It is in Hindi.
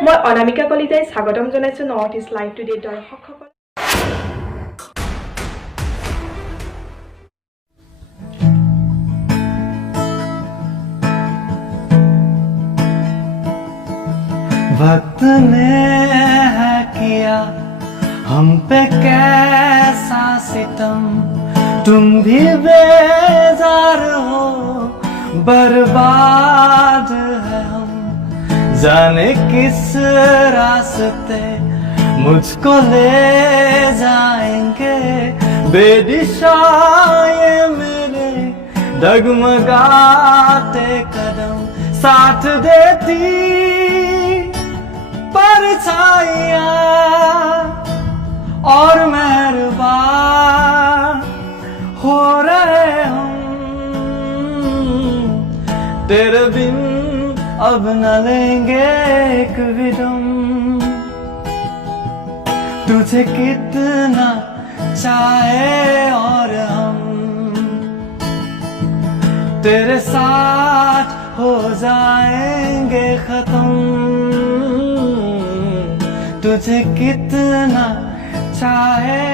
মই অনামিকা কলিতাই স্বাগতম জনাইছো নৰ্থ ইষ্ট লাইভ টুডে দৰ্শকসকল। वक्त ने है किया हम पे कैसा सितम, तुम भी बेजार हो, बर्बाद है हम। जाने किस रास्ते मुझको ले जाएंगे, बेदिशा ये मेरे डगमगाते कदम, साथ देती परछाइयां और मेहरबान हो रहे हम। तेरे बिन अब न लेंगे एक भी दम, तुझे कितना चाहे और हम तेरे साथ हो जाएंगे खत्म, तुझे कितना चाहे